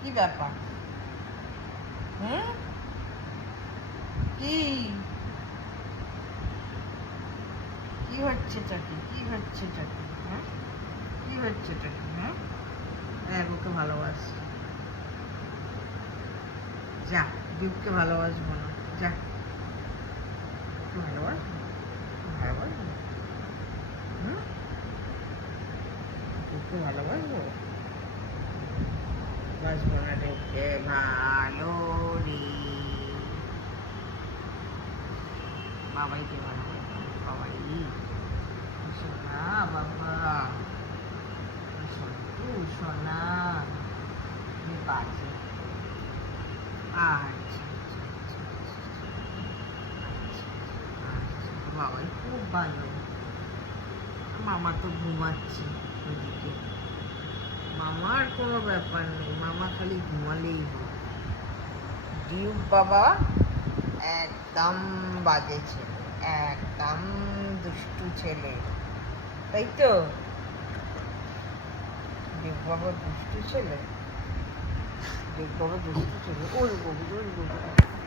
কি ব্যাপার? কি কি হচ্ছে চাকি? কি হচ্ছে চাকি? হ্যাঁ, কি হচ্ছে চাকি? হ্যাঁ, দেখ ওকে ভালোবাসি। যা, দীপকে ভালোবাসবো না। যা, তুই ভালোবাসবো, ভালোবাসবো। দীপকে ভালোবাসবো, বাসবো না দীপকে ভালো রে। বাবাইকে ভালোবাসবো, বাবাই সোনা বাবা, সন্তু সোনা বাজে। আচ্ছা বাবাই খুব ভালো। মামা তো ঘুমাচ্ছে ওদিকে, মামার কোনো ব্যাপার নেই, মামা খালি ঘুমালেই হয়। ডিউক বাবা একদম বাজে ছেলে, একদম দুষ্টু ছেলে, তাই তো? ডিউক বাবা দুষ্টু ছেলে, ডিউক বাবা দুষ্টু ছেলে। ওর বাবু, ওর বাবু।